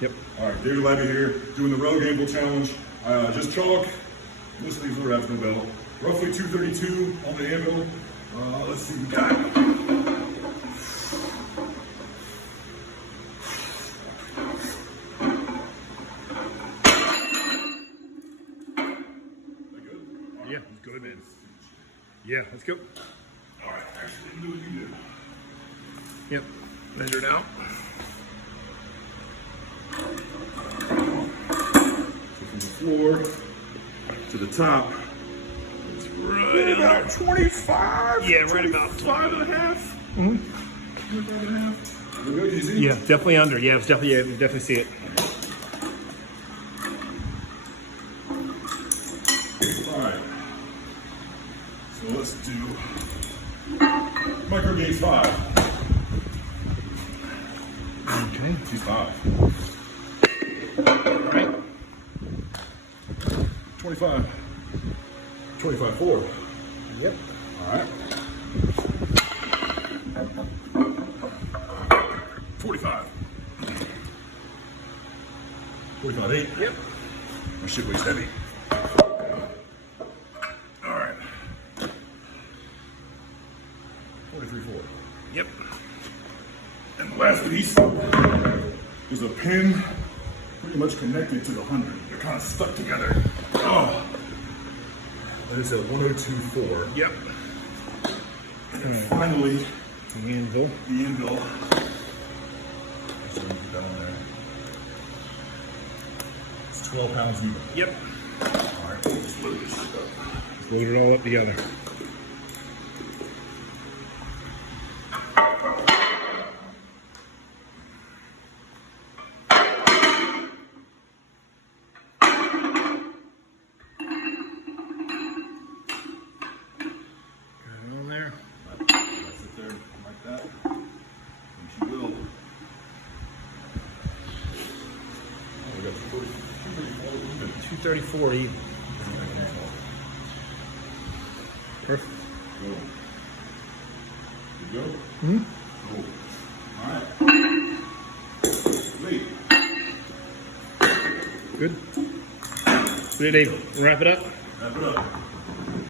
Yep. All right, David Labby here, doing the Rogue Anvil Challenge. Just chalk. Most of these are have no bell. Roughly 232 on the anvil. Let's see what we got. Yeah, let's go, man. Yeah, let's go. All right, actually, do what you do. Yep, measure it out. So from the floor to the top, It's right about 25. Yeah, right about 25 and a half. 25 and a half. We're good, you see? Yeah, definitely under. Yeah, it's definitely, we definitely see it. All right. So let's do micro gauge 5. Okay. She's 5. All right. 25. 25 4. Yep. All right. 45. 45 8. Yep. My shit weighs heavy. All right. 43 4. Yep. And the last piece is a pin pretty much connected to the 100. They're kind of stuck together. Oh. That is a 102.4. Yep. And then finally, The anvil. the anvil. Just gonna put that on there. It's 12 pounds even. Yep. All right, let's load this shit up. Let's load it all up together. On there. Sit there like that. And she will. Oh, we got 234 even. Perfect. Go. You go? Hmm? Go. All right. Wait. Good. Good, Dave. Wrap it up. Wrap it up.